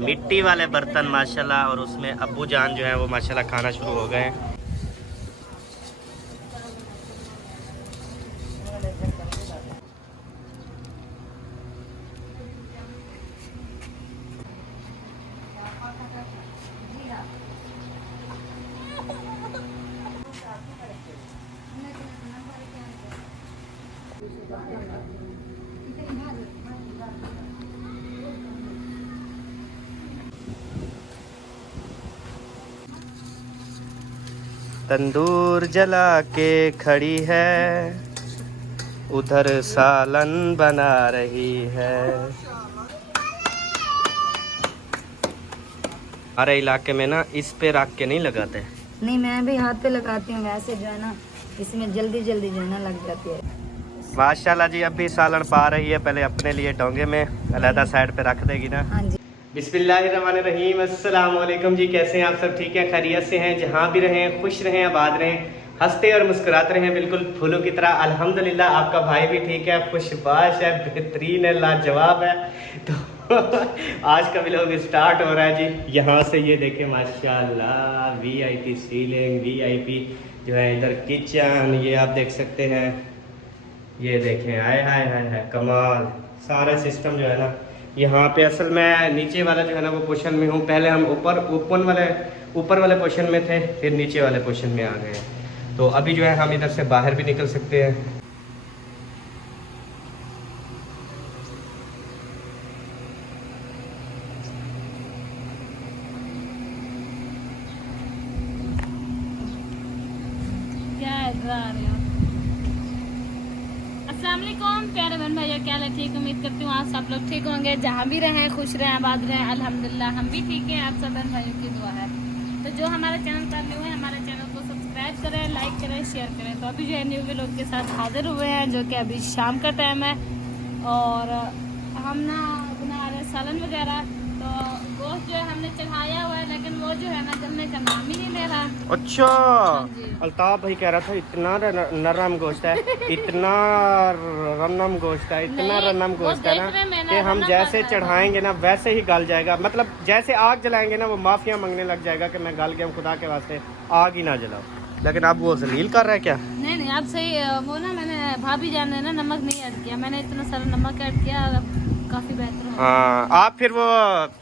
मिट्टी वाले बर्तन माशाल्लाह, और उसमें अब्बू जान जो है वो माशाल्लाह खाना शुरू हो गए हैं। तंदूर जला के खड़ी है, उधर सालन बना रही है। हमारे इलाके में ना इस पे रख के नहीं लगाते। नहीं, मैं भी हाथ पे लगाती हूँ, वैसे जो है ना इसमें जल्दी जल्दी जो है ना लग जाती है। माशाल्लाह जी, अब भी सालन पा रही है। पहले अपने लिए डोंगे में अलहदा साइड पे रख देगी ना। हाँ जी। बिस्मिल्लाहिर्रहमानिर्रहीम, अस्सलाम वालेकुम जी। कैसे हैं आप सब? ठीक है, खैरियत से हैं? जहाँ भी रहें खुश रहें, आबाद रहें, हंसते और मुस्कुराते रहें, बिल्कुल फूलों की तरह। अल्हम्दुलिल्लाह आपका भाई भी ठीक है, खुशबाश है, बेहतरीन है, लाजवाब है। तो आज का व्लॉग स्टार्ट हो रहा है जी। यहाँ से ये देखें माशाल्लाह, वीआईपी सीलिंग, वीआईपी जो है इधर किचन, ये आप देख सकते हैं। ये देखें, आए हाय हाय हाय, कमाल। सारा सिस्टम जो है ना यहाँ पे, असल में नीचे वाला जो है ना वो पोर्शन में हूँ। पहले हम ऊपर वाले पोर्शन में थे, फिर नीचे वाले पोर्शन में आ गए। तो अभी जो है हम इधर से बाहर भी निकल सकते हैं। अस्सलामुअलैकुम प्यारे बहन भैया, क्या हाल है? ठीक, उम्मीद करती हूँ आप सब लोग ठीक होंगे, जहाँ भी रहें खुश रहें, आबाद रहें। अल्हम्दुलिल्लाह हम भी ठीक हैं, आप सब बहन भाइयों की दुआ है। तो जो हमारे चैनल पर न्यू है, हमारे चैनल को सब्सक्राइब करें, लाइक करें, शेयर करें। तो अभी जो है न्यू व्लॉग के साथ हाजिर हुए हैं, जो कि अभी शाम का टाइम है और हम ना बना रहे सालन वगैरह। तो गोश्त जो है हमने चढ़ाया हुआ है, लेकिन वो जो है ना जलने का नाम ही नहीं ले रहा। अच्छा, जी। अल्ताफ भाई कह रहा था इतना नरम गोश्त है, इतना रनम गोश्त है, इतना रनम गोश्त है ना कि हम जैसे चढ़ाएंगे ना वैसे ही गल जाएगा। मतलब जैसे आग जलाएंगे ना वो माफिया मांगने लग जाएगा कि मैं गल गया हूँ, खुदा के वास्ते आग ही ना जलाओ। लेकिन अब वो जलील कर रहा है क्या? नहीं, अब सही। वो ना मैंने भाभी जान ने ना नमक नहीं ऐड किया, मैंने इतना सारा नमक ऐड किया और अब काफी बेहतर है। हाँ, आप फिर वो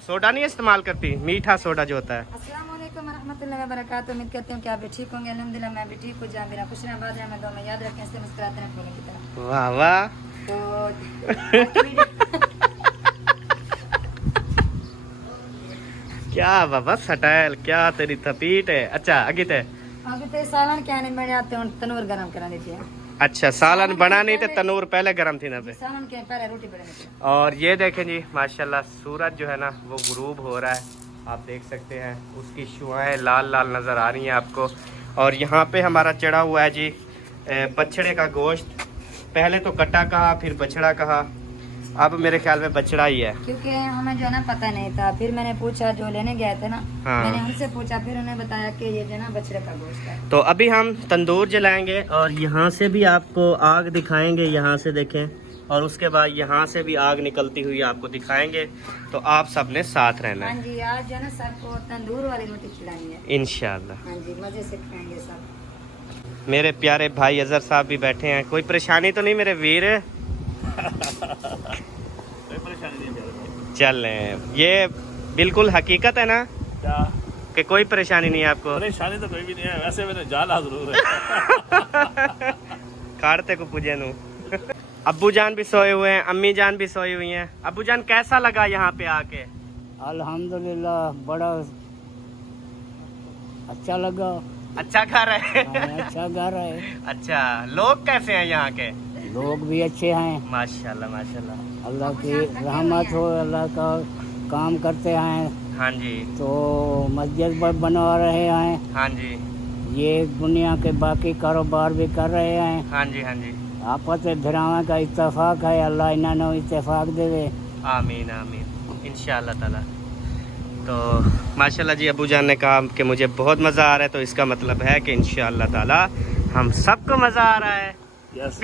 सोडा नहीं इस्तेमाल करती, मीठा सोडा जो होता है? अस्सलाम वालेकुम रहमतुल्लाहि व बरकातहू। उम्मीद करती हूँ कि आप भी ठीक होंगे। अल्हम्दुलिल्लाह मैं भी ठीक हूँ। जहाँ मेरा खुश आबाद है, मैं दो में याद रखें, इससे मुस्कुराते रहें फूलों की तरह। वाह वाह। क्या बाबा सटैल, क्या तेरी थपीट है। अच्छा आगे थे अभी तो सालन क्या नहीं बने आते हैं, तनूर गरम करा देती है। अच्छा, सालन बना नहीं थे, तनूर पहले गरम थी ना पे। सालन के पहले रोटी बनानी थी। और ये देखें जी माशाल्लाह, सूरज जो है ना वो गुरूब हो रहा है, आप देख सकते हैं। उसकी शुआएं लाल लाल नज़र आ रही हैं आपको। और यहाँ पे हमारा चढ़ा हुआ है जी बछड़े का गोश्त। पहले तो कटा कहा, फिर बछड़ा कहा, अब मेरे ख्याल में बछड़ा ही है, क्योंकि हमें जो है ना पता नहीं था। फिर मैंने पूछा, जो लेने गए थे ना, हाँ। मैंने उनसे पूछा, फिर उन्हें बताया कि ये जो है ना बछड़े का गोश्त है। तो अभी हम तंदूर जलाएंगे और यहाँ से भी आपको आग दिखाएंगे, यहाँ से देखें, और उसके बाद यहाँ से भी आग निकलती हुई आपको दिखाएंगे। तो आप सब ने साथ रहना हाँ है जी। आज जो है ना सबको तंदूर वाली रोटी खिलानी है इंशाल्लाह। हाँ जी, मजे से खाएंगे सब। मेरे प्यारे भाई अजहर साहब भी बैठे हैं। कोई परेशानी तो नहीं मेरे वीर? चल ये बिल्कुल हकीकत है ना क्या? कि कोई परेशानी नहीं है आपको? परेशानी तो कोई भी नहीं है, वैसे मैंने जाला जरूर है। काटते को पूजे नू। अब्बू जान भी सोए हुए हैं, अम्मी जान भी सोई हुई हैं। अब्बू जान कैसा लगा यहाँ पे आके? अल्हम्दुलिल्लाह बड़ा अच्छा लगा। अच्छा घर है? अच्छा घर है। अच्छा, लोग कैसे हैं यहाँ के? लोग भी अच्छे हैं, माशाल्लाह माशाल्लाह। अल्लाह की रहमत हो, अल्लाह का काम करते हैं। हाँ जी, तो मस्जिद पर बना रहे हैं, हाँ जी, ये दुनिया के बाकी कारोबार भी कर रहे हैं। हाँ जी, हाँ जी। आपस में भिरावे का इत्तेफाक है, अल्लाह इन्होंने इत्तेफाक देवे। आमीन आमीन इंशाअल्लाह ताला। तो माशाल्लाह जी, अबू जान ने कहा कि मुझे बहुत मज़ा आ रहा है, तो इसका मतलब है कि इंशाअल्लाह ताला हम सबको मज़ा आ रहा है। यस।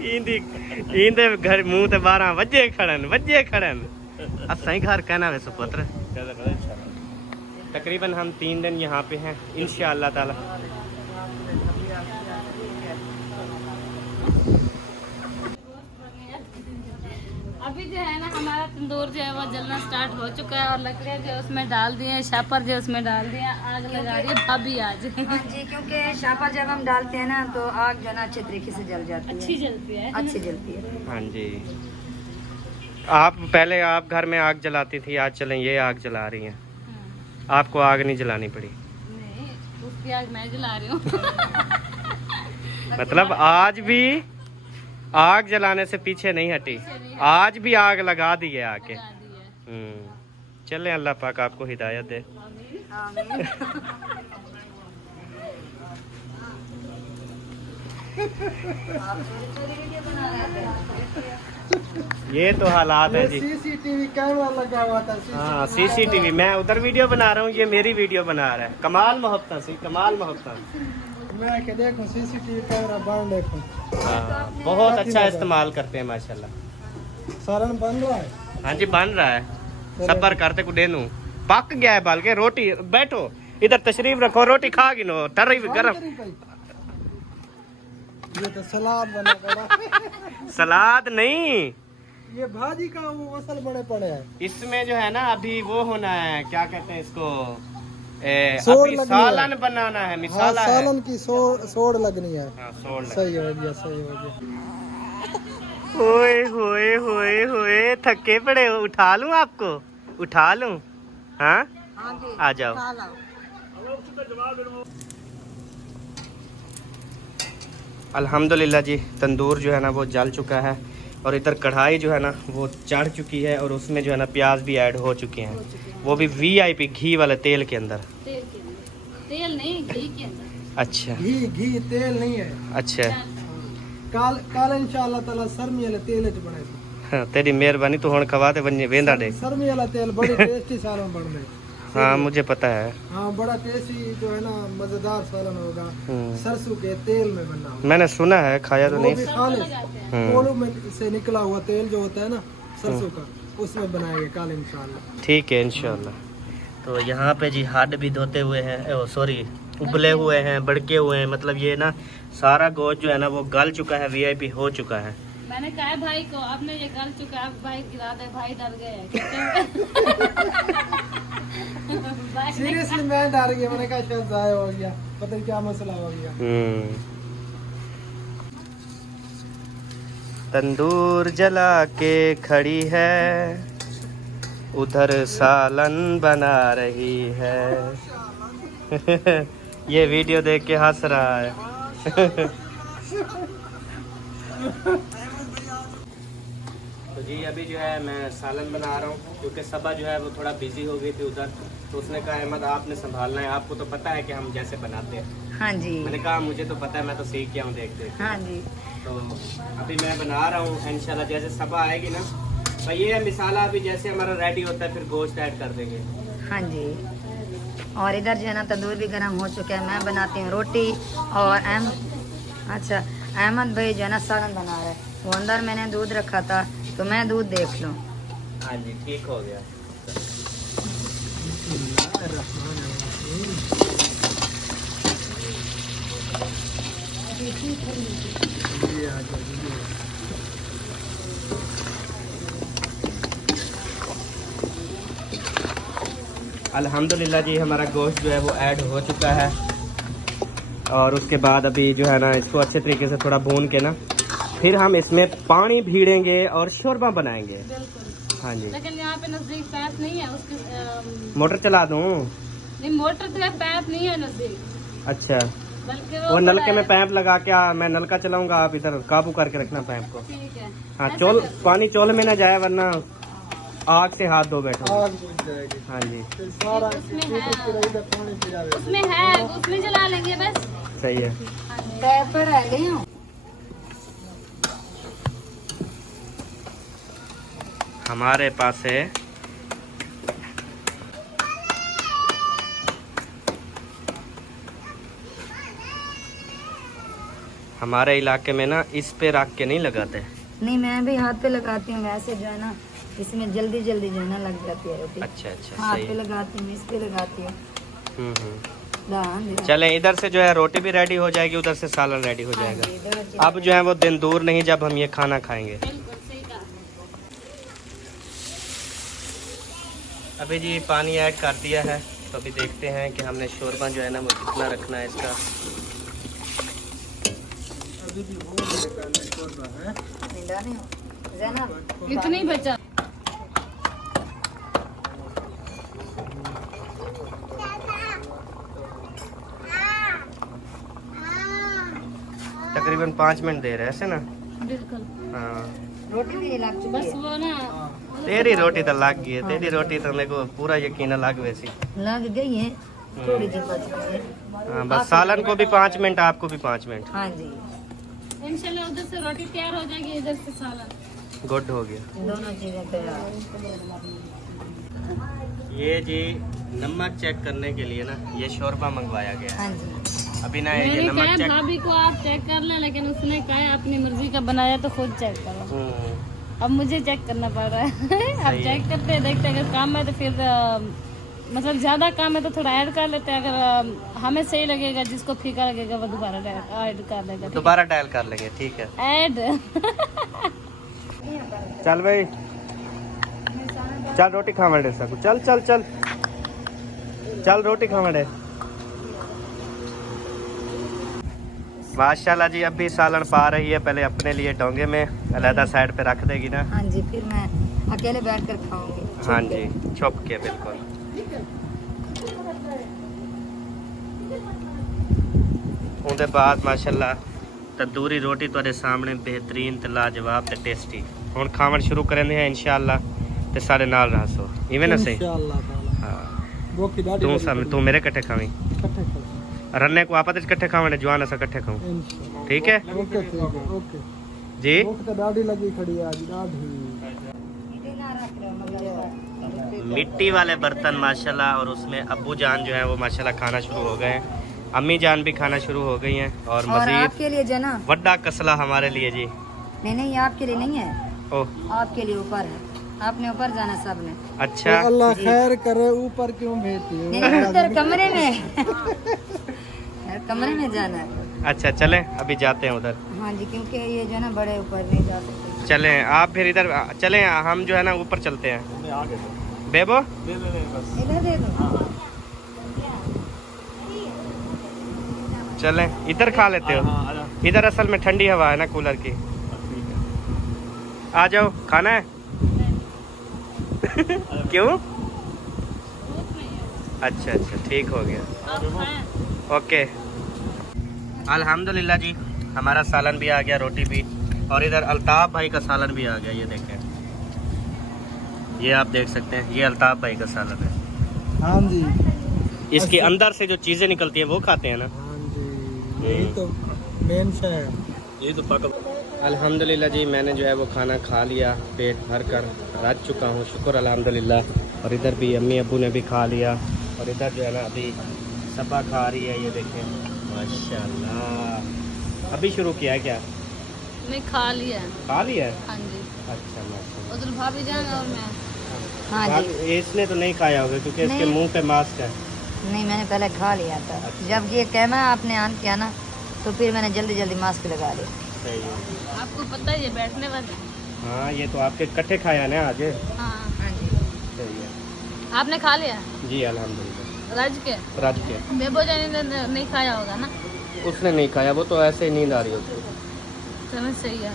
इंदे घर मुंह ते 12 वजे खड़न असा ही घर कहना वे सुपुत्र। तकरीबन हम 3 दिन यहाँ पे हैं इंशाअल्लाह ताला। अभी जो है ना हमारा तंदूर जो है वो जलना स्टार्ट हो चुका है और लकड़ियाँ जो है उसमें डाल दिए हैं, शापर जो है उसमें डाल दिए हैं, आग लगा रही है भाभी आज। हाँ जी, क्योंकि शापा जब हम डालते हैं ना तो आग जो है ना अच्छे तरीके से जल जाती है, अच्छी जलती है। अच्छी जलती है। हाँ जी, आप पहले आप घर में आग जलाती थी, आज चलें ये आग जला रही हैं। आपको आग नहीं जलानी पड़ी। नहीं, उसकी आग मैं जला रही हूँ। मतलब आज भी आग जलाने से पीछे नहीं हटी, आज भी आग लगा दी है आके। चले, अल्लाह पाक आपको हिदायत दे। आमीन। आप चोरी वीडियो बना रहे थे। ये तो हालात है जी। सीसीटीवी कैमरा लगा हुआ था। हाँ, सीसीटीवी। मैं उधर वीडियो बना रहा हूँ, ये मेरी वीडियो बना रहा है। कमाल मोहब्बत सी, कमाल मोहब्बत। मैं के देखूं सीसीटीवी कैमरा बंद देखूं। हाँ, बहुत अच्छा इस्तेमाल करते हैं माशाल्लाह। सालन बन रहा है। हाँ जी, बन रहा है। सबर करते को देनू पक गया है। बाल के रोटी, बैठो इधर तशरीफ रखो, रोटी खा गिनो टर्री गरम। ये तो सलाद बना पड़ा। सलाद नहीं, ये भाजी का वो असल बड़े पड़े हैं। इसमें जो है ना अभी वो होना है, क्या कहते हैं इसको, सोड़ अभी लगनी सालन बनाना है, हाँ, मिसाला है। सालन की सोड़ लगनी है। हाँ, सोड़ लग- सही हो गया, सही हो गया। ओए होए होए होए, थके पड़े हो, उठा लूं आपको, उठा लूं? हाँ, आ जाओ। अल्हम्दुलिल्लाह जी, तंदूर जो है ना वो जल चुका है और इधर कढ़ाई जो है ना वो चढ़ चुकी है और उसमें जो है ना प्याज भी ऐड हो चुके हैं, वो भी VIP घी वाले तेल के अंदर। तेल नहीं, घी के अंदर। अच्छा घी तेल नहीं है। अच्छा, काल इंशाअल्लाह ताला सरमी वाले तेल च बनेगी। हाँ, तेरी मेहरबानी, तू हुण खवा ते वञे वेंदा डे। सरमी वाला तेल बड़ी टेस्टी सालन बन रही। हाँ, मुझे पता है। हाँ, बड़ा टेस्टी जो है ना मजेदार सालन होगा। सरसों के तेल में बनना होगा। मैंने सुना है, खाया तो वो नहीं। भी खालिस कोलों में से निकला हुआ तेल जो होता है ना सरसों का, उसमें बनाएंगे काल इंशाअल्लाह। ठीक है इंशाल्लाह। तो यहाँ पे जी हड्ड भी धोते हुए हैं, सॉरी उबले हुए हैं, बड़के हुए हैं, मतलब ये ना सारा गोश्त जो है ना वो गल चुका है, VIP हो चुका है। मैंने कहा भाई को, आपने ये गल चुका है, भाई गिरा दे, भाई डर गए। सीरियसली मैं डर गया, मैंने कहा शायद जाया हो गया, पता नहीं क्या मसला हो गया। तंदूर जला के खड़ी है, उधर सालन बना रही है। ये वीडियो देख के हंस रहा है। तो जी अभी जो है मैं सालन बना रहा हूँ, क्योंकि सबा जो है वो थोड़ा बिजी हो गई थी उधर, तो उसने कहा अहमद आपने संभालना है, आपको तो पता है कि हम जैसे बनाते हैं। हाँ जी, मैंने कहा मुझे तो पता है, मैं तो सीख गया हूँ देख देख। हाँ जी। तो अभी मैं बना रहा हूँ, इंशाल्लाह जैसे सबा आएगी ना, तो ये है मिसाला, अभी जैसे हमारा रेडी होता है फिर गोश्त ऐड कर देंगे। हाँ जी, और इधर जो है ना तंदूर भी गर्म हो चुका है, मैं बनाती हूँ रोटी और अहमद भाई जो है ना सालन बना रहा है। वो अंदर मैंने दूध रखा था तो मैं दूध देख लूँ। हाँ जी, ठीक हो गया। अल्हम्दुलिल्लाह जी, हमारा गोश्त जो है वो ऐड हो चुका है और उसके बाद अभी जो है ना इसको अच्छे तरीके से थोड़ा भून के ना फिर हम इसमें पानी भीड़ेंगे और शोरबा बनाएंगे। हाँ जी, लेकिन यहाँ पे नजदीक पैप नहीं है, उसके मोटर चला दूँ? नहीं, मोटर तो है, पैप नहीं है नजदीक। अच्छा, बल्कि वो नलके में पैप लगा के मैं नलका चलाऊंगा, आप इधर काबू करके रखना पैप को। ठीक है। हाँ, चोल पानी चोल में ना जाए वरना आग से हाथ धो बैठो। आग बुझ जाएगी। हाँ जी, फिर सारा उसमें इधर पानी पिला देगा। उसमें है, उसमें जला लेंगे बस। सही है। पैपर आ गई हूँ। हमारे पास है हमारे इलाके में ना इस पे रख के नहीं लगाते। नहीं, मैं भी हाथ पे लगाती हूँ, वैसे जो है ना इसमें जल्दी जल्दी जो है ना लग जाती है रोटी। अच्छा अच्छा, हाथ सही पे है। लगाती हूँ, इस पे लगाती हूँ। चले, इधर से जो है रोटी भी रेडी हो जाएगी, उधर से सालन रेडी हो जाएगा। अब जो है वो दिन दूर नहीं जब हम ये खाना खाएंगे। बिल्कुल सही कहा। अभी जी पानी ऐड कर दिया है, तो अभी देखते हैं कि हमने शोरबा जो है ना वो कितना रखना है इसका। अभी भी वो निकालने छोड़ रहा है। इतनी बचा। तकरीबन 5 मिनट दे रहे हैं ऐसे ना। बिल्कुल। हाँ, रोटी भी लग चुकी बस है। वो ना तेरी रोटी तो लग गई है, तेरी रोटी तो मेरे को पूरा यकीन है लग वैसी। लग गई है, थोड़ी सी बच गई है। हाँ, बस सालन को भी 5 मिनट, आपको भी 5 मिनट। हाँ जी, इंशाल्लाह उधर से रोटी तैयार हो जाएगी, इधर से सालन। गुड हो गया। दोनों चीजें तैयार। ये जी नमक चेक करने के लिए ना ये शोरबा मंगवाया गया है। हाँ जी, अभी ना ये मैंने नमक कहा चेक। भाभी को आप चेक कर लें, लेकिन उसने कहा अपनी मर्जी का बनाया तो खुद चेक करो। अब मुझे चेक करना पड़ रहा है। अब सही है। चेक करते हैं, देखते हैं अगर काम है तो फिर मतलब ज़्यादा काम है तो थोड़ा ऐड कर लेते हैं। अगर हमें सही लगेगा, जिसको फीका लगेगा वो दोबारा ऐड कर लेगा। दोबारा डायल कर लेंगे, ठीक है। ऐड। चल भाई, चल रोटी खा मडे सकू, चल चल चल चल रोटी खा मडे। माशाल्लाह जी, अब भी सालन पा रही है। पहले अपने लिए डोंगे में अलहदा साइड पे रख देगी ना। हाँ जी, फिर मैं अकेले बैठ कर खाऊंगी। हाँ जी, छुप के बिल्कुल। ਉਹਦੇ ਬਾਅਦ ਮਾਸ਼ਾਅੱਲਾ ਤੰਦੂਰੀ ਰੋਟੀ ਤੁਹਾਡੇ ਸਾਹਮਣੇ ਬਿਹਤਰੀਨ ਤੇ ਲਾਜਵਾਬ ਤੇ ਟੇਸਟੀ। ਹੁਣ ਖਾਵਣ ਸ਼ੁਰੂ ਕਰਾਂਗੇ ਹਾਂ ਇਨਸ਼ਾਅੱਲਾ, ਤੇ ਸਾਰੇ ਨਾਲ ਰਹੋ। ਇਵੇਂ ਨਾ ਸਹੀ? इंशाअल्लाह ताला। ਹਾਂ, वो की दाढ़ी ਤੂੰ ਸਾਹਮਣੇ, ਤੂੰ ਮੇਰੇ ਇਕੱਠੇ ਖਾਵੀਂ, इकट्ठे करो। रन्ने को आपस इकट्ठे खावे, जवान ऐसा इकट्ठे खाऊं, इंशाअल्लाह। ठीक है ओके ठीक है, ओके। जी। भूख तो दाढ़ी लगी खड़ी है आज, दाढ़ी। मिट्टी वाले बर्तन माशाल्लाह, और उसमें अब्बू जान जो है वो माशाल्लाह खाना शुरू हो गए हैं, अम्मी जान भी खाना शुरू हो गई हैं, और और मजीद आपके लिए जो है ना, वड्डा कसला हमारे लिए जी। नहीं नहीं, आपके लिए नहीं है, ओह आपके लिए ऊपर है। आपने ऊपर जाना सब ने। अच्छा, तो अल्लाह खैर करे, ऊपर क्यों भेजती नहीं है? नहीं, उधर कमरे में। कमरे में जाना है। अच्छा चलें अभी जाते हैं उधर। हाँ जी, क्योंकि ये जो है ना बड़े ऊपर नहीं जा सकते। चलें आप फिर इधर चलें, हम जो है ना ऊपर चलते हैं। मैं आ गया बेबो बस। इधर दे दो। चलें, इधर खा लेते हो? हाँ, आजा। इधर असल में ठंडी हवा है ना कूलर की। ठीक है। आ जाओ, खाना है? क्यों? अच्छा अच्छा, ठीक हो गया, आप खाएं। ओके। अल्हम्दुलिल्लाह जी, हमारा सालन भी आ गया, रोटी भी, और इधर अल्ताफ भाई का सालन भी आ गया। ये देखें, ये आप देख सकते हैं, ये अल्ताफ भाई का सालन है। हाँ जी, इसके अंदर से जो चीज़ें निकलती हैं वो खाते हैं ना। हाँ जी, यही तो मेन है। ये तो पका। अल्हम्दुलिल्लाह जी, मैंने जो है वो खाना खा लिया, पेट भर कर रज चुका हूँ, शुक्र अल्हम्दुलिल्लाह। और इधर भी अम्मी अब्बू ने भी खा लिया, और इधर जो है ना अभी सपा खा रही है। ये देखें माशाल्लाह, अभी शुरू किया है क्या? नहीं, खा लिया है। खा लिया है? हाँ जी, अच्छा माशाल्लाह। उधर भाभी जान और मैं। हाँ जी, भाभी, इसने तो नहीं खाया होगा क्योंकि इसके नहीं। मुंह पे मास्क है। नहीं मैंने पहले खा लिया था। जब ये कैमरा आपने ऑन किया ना, तो फिर मैंने जल्दी जल्दी मास्क लगा लिया। सही है। आपको पता है ये बैठने वाले। हाँ, ये तो आपके इकट्ठे खाया ना आज। हाँ, हाँ जी, सही है आपने खा लिया जी, अल्हम्दुलिल्लाह। राज के? राज के बेबो जानी ने नहीं खाया होगा ना? उसने नहीं खाया, वो तो ऐसे ही नींद आ रही होती। चलो सही है।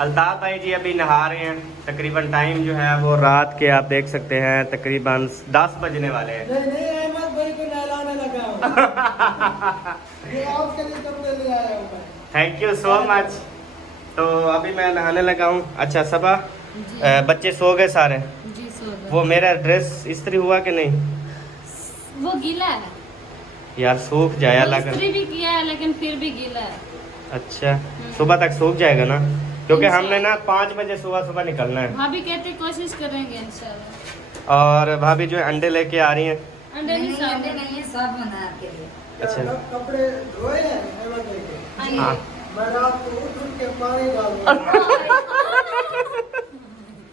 अल्ताफ भाई जी अभी नहा रहे हैं। तकरीबन टाइम जो है वो रात के आप देख सकते हैं तकरीबन 10 बजने वाले हैं। नहीं नहीं, अहमद भाई को नहलाने लगा हूँ। ये आपके लिए कपड़े ले आया हूँ मैं। Thank you so much. तो अभी मैं नहाने लगा हूँ। अच्छा सबा, बच्चे सो गए सारे? जी सो गए। वो मेरा ड्रेस इस्त्री हुआ कि नहीं? वो गीला है। यार सूख जाए अल्लाह का। इस्त्री भी किया है लेकिन फिर भी गीला है। अच्छा, सुबह तक सूख जाएगा ना, क्योंकि हमने ना 5 बजे सुबह निकलना है। भाभी कहते कोशिश करेंगे इंशाल्लाह। और भाभी जो है अंडे लेके आ रही हैं। अंडे नहीं अंडे साबुन। नहीं है, साबुन है आपके लिए। अच्छा, कपड़े धोए हैं अहमद भाई के? आइए। हाँ मैं रात को उठ के पानी डालूंगा।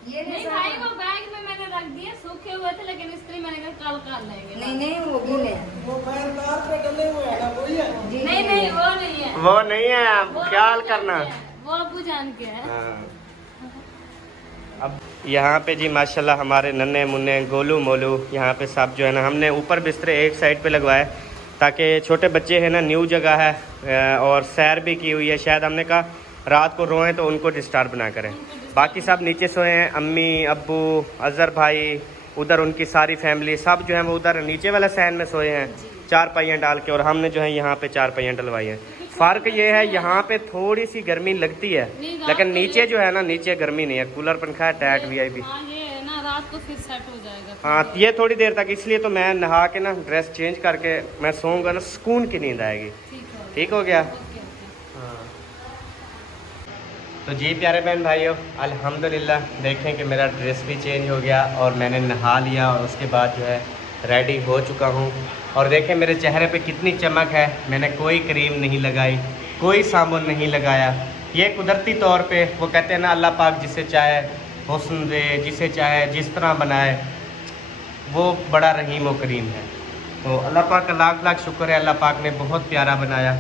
ये नहीं भाई, वो बैग में मैंने रख दिए, सूखे हुए थे, लेकिन इस्त्री मैंने कहा कल कर लेंगे। नहीं वो गीले हैं। वो फैन तार पे डले हुए हैं ना, वही है। नहीं नहीं, वो नहीं है, वो नहीं है, वो ख्याल अब्बू करना। जान के है, वो अब्बू जान के है। हाँ। अब यहाँ पे जी माशाल्लाह हमारे नन्हे मुन्ने गोलू मोलू यहाँ पे सब जो है ना, हमने ऊपर बिस्तरे एक साइड पे लगवाए ताकि छोटे बच्चे हैं ना, न्यू जगह है और सैर भी की हुई है। शायद हमने कहा रात को रोएं तो उनको डिस्टर्ब ना करें। बाकी सब नीचे सोए हैं, अम्मी अब्बू अज़हर भाई, उधर उनकी सारी फैमिली सब जो है वो उधर नीचे वाला सैन में सोए हैं चार पहियाँ डाल के, और हमने जो है यहाँ पे चार पहियाँ डलवाई हैं। फ़र्क ये है यहाँ पे थोड़ी सी गर्मी लगती है, लेकिन नीचे जो है ना, नीचे गर्मी नहीं है, कूलर पंखा है, टैट VIP। हाँ ये है ना, रात को फिर सेट हो जाएगा। हाँ ये थोड़ी देर तक, इसलिए तो मैं नहा के ना ड्रेस चेंज करके मैं सोऊंगा ना, सुकून की नींद आएगी। ठीक हो गया। Okay okay. हाँ। तो जी प्यारे बहन भाइयों, अल्हम्दुलिल्लाह देखें कि मेरा ड्रेस भी चेंज हो गया और मैंने नहा लिया और उसके बाद जो है रेडी हो चुका हूँ। और देखें मेरे चेहरे पे कितनी चमक है, मैंने कोई क्रीम नहीं लगाई, कोई साबुन नहीं लगाया। ये कुदरती तौर पे, वो कहते हैं ना अल्लाह पाक जिसे चाहे हुस्न दे, जिसे चाहे जिस तरह बनाए, वो बड़ा रहीम व करीम है। तो अल्लाह पाक का लाख लाख शुक्र है, अल्लाह पाक ने बहुत प्यारा बनाया।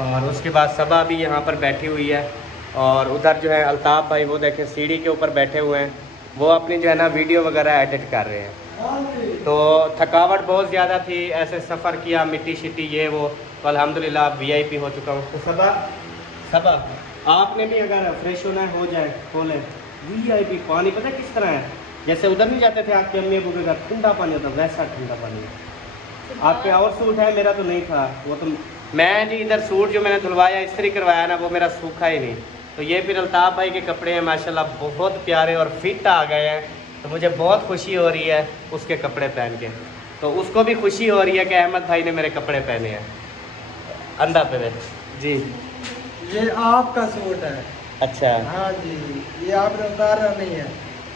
और उसके बाद सबा भी यहाँ पर बैठी हुई है और उधर जो है अल्ताफ़ भाई वो देखें सीढ़ी के ऊपर बैठे हुए हैं, वो अपनी जो है ना वीडियो वगैरह एडिट कर रहे हैं। तो थकावट बहुत ज़्यादा थी, ऐसे सफ़र किया, मिट्टी शिट्टी ये वो, तो अल्हम्दुलिल्लाह अब VIP हो चुका हूँ। तो सबा आपने भी अगर फ्रेश होना है हो जाए, खोलें VIP पानी। पता है किस तरह है, जैसे उधर नहीं जाते थे आपके अम्मी अबू के घर, ठंडा पानी होता, वैसा ठंडा पानी है। आपके और सूट है, मेरा तो नहीं था वो, तो मैं जी इधर सूट जो मैंने धुलवाया इस्त्री करवाया ना, वो मेरा सूखा ही नहीं। तो ये फिर अल्ताफ़ भाई के कपड़े हैं, माशाल्लाह बहुत प्यारे और फिट आ गए हैं। तो मुझे बहुत खुशी हो रही है उसके कपड़े पहन के, तो उसको भी खुशी हो रही है कि अहमद भाई ने मेरे कपड़े पहने हैं। अंधा पे जी, ये आपका सूट है। अच्छा हाँ जी, ये आपने उतारना नहीं है,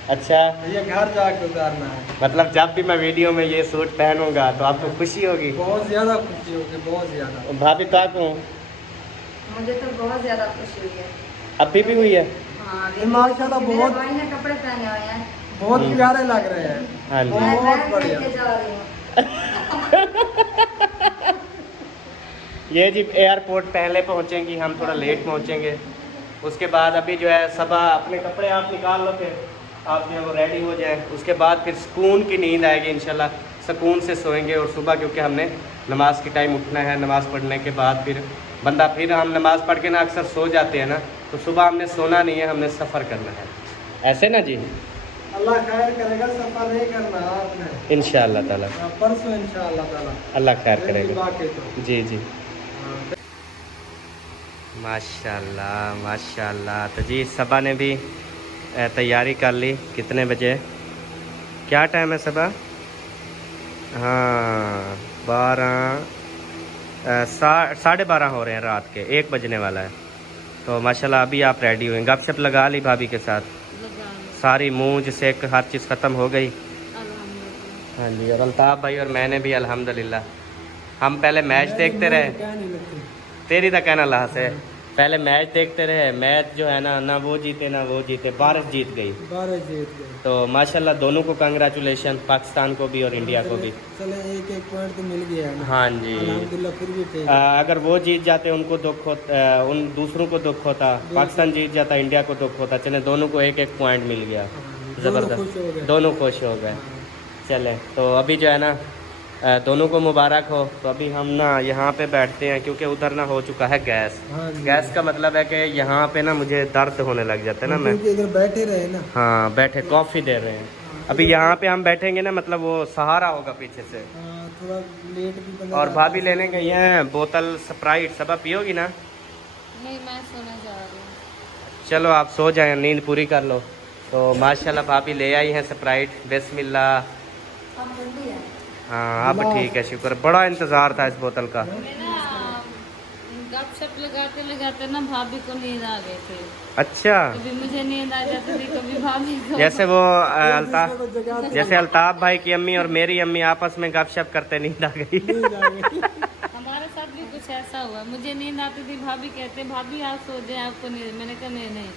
अच्छा, ये घर जाके उतारना है। मतलब जब भी मैं वीडियो में ये सूट पहनूंगा तो आपको खुशी होगी? बहुत ज़्यादा खुशी होगी, बहुत ज़्यादा। भाभी तो आपको मुझे तो बहुत ज्यादा खुशी हुई है। अभी भी हुई है? हाँ, ये माशाल्लाह मेरे बहुत भाई ने कपड़े पहने हुए हैं, बहुत प्यारे लग रहे हैं। हाँ जी। मैं बहुत बैग बढ़िया। लेके जा रही हूँ। ये जी एयरपोर्ट पहले पहुंचेंगी हम, थोड़ा लेट पहुंचेंगे। उसके बाद अभी जो है सब अपने कपड़े आप निकाल लो, फिर आप जो है वो रेडी हो जाए। उसके बाद फिर सुकून की नींद आएगी इंशाल्लाह, सुकून से सोएंगे। और सुबह क्योंकि हमने नमाज के टाइम उठना है, नमाज़ पढ़ने के बाद फिर बंदा, फिर हम नमाज़ पढ़ के ना अक्सर सो जाते हैं ना, तो सुबह हमने सोना नहीं है, हमने सफ़र करना है, ऐसे ना जी। अल्लाह खैर करेगा, सफर नहीं करना आपने इंशाअल्लाह ताला, परसों इंशाअल्लाह ताला अल्लाह खैर करेगा। बाकी तो जी जी, माशाल्लाह माशाल्लाह। तो जी सबा ने भी तैयारी कर ली। कितने बजे, क्या टाइम है सबा? हाँ 12 हो रहे हैं रात के, 1 बजने वाला है। तो माशाल्लाह अभी आप रेडी हुए, गपशप लगा ली भाभी के साथ, सारी मूंज से हर चीज़ ख़त्म हो गई। हाँ जी, और अल्ताफ़ भाई और मैंने भी अल्हम्दुलिल्लाह, हम पहले मैच देखते रहे, क्या नहीं लगती। तेरी तो कहना अल्लाह से, पहले मैच देखते रहे, मैच जो है ना वो जीते ना वो जीते, भारत जीत गई। 12 जीत गए। तो माशाल्लाह दोनों को कंग्रेचुलेशन, पाकिस्तान को भी और इंडिया को भी। चले एक पॉइंट तो मिल गया है ना। हाँ जी, अल्हम्दुलिल्लाह फिर भी ठीक। अगर वो जीत जाते उनको दुख होता, उन दूसरों को दुख होता, पाकिस्तान जीत जाता इंडिया को दुख होता। चले दोनों को एक पॉइंट मिल गया, ज़बरदस्त, दोनों खुश हो गए। चले तो अभी जो है ना दोनों को मुबारक हो। तो अभी हम ना यहाँ पे बैठते हैं क्योंकि उधर ना हो चुका है गैस। हाँ जी। गैस का मतलब है कि यहाँ पे ना मुझे दर्द होने लग जाता है ना, मैं क्योंकि इधर बैठे रहे ना। हाँ बैठे, कॉफ़ी दे रहे हैं। अभी यहाँ पे हम बैठेंगे ना, मतलब वो सहारा होगा पीछे से। थोड़ा लेट भी 15 और भाभी लेने गई हैं बोतल स्प्राइट, सब पियोगी ना? नहीं, मैं सोने जा रही हूँ। चलो आप सो जाएं, नींद पूरी कर लो। तो माशाल्लाह भाभी ले आई हैं स्प्राइट, बिस्मिल्लाह। अब जल्दी है। हाँ अब ठीक है, शुक्र, बड़ा इंतज़ार था इस बोतल का। मेरा गपशप लगाते लगाते ना भाभी को नींद आ गई थी। अच्छा, कभी मुझे नींद आ जाती थी, कभी भाभी को। जैसे वो जैसे अल्ताफ़ भाई की अम्मी और मेरी अम्मी आपस में गपशप करते नींद आ गई। हमारे साथ भी कुछ कुछ ऐसा हुआ। मुझे नींद आती थी, भाभी कहते भाभी आप सो जाए, आपको नींद। मैंने कहा नहीं नहीं,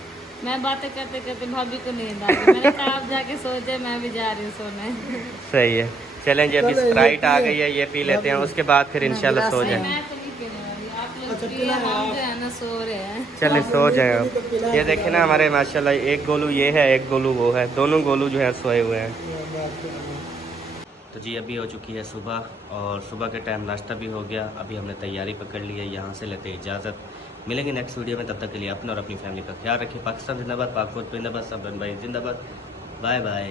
मैं बातें करते करते भाभी को नींद आ गई। मैंने कहा आप जाके सो जाए, मैं भी जा रही हूँ सोने। सही है, चलें जी, अभी चलो, ये स्प्राइट आ पिए। गई है, ये पी लेते हैं, उसके बाद फिर इंशाल्लाह सो जाए। मैं तो नहीं पीने वाली, आप लोग अच्छा, पिए, पिला है हम आप। जो है ना सो रहे हैं। चलें सो जाए तो अब। पिला ये देखें ना हमारे माशाल्लाह एक गोलू ये है, एक गोलू वो है, दोनों गोलू जो है सोए हुए हैं। तो जी अभी हो चुकी है सुबह और सुबह के टाइम नाश्ता भी हो गया। अभी हमने तैयारी पकड़ ली है, यहाँ से लेते हैं इजाज़त। मिलेंगे नेक्स्ट वीडियो में, तब तक के लिए अपना और अपनी फैमिली का ख्याल रखिए। पाकिस्तान जिंदाबाद, पाक फौज जिंदाबाद, सब भाई जिंदाबाद। Bye bye.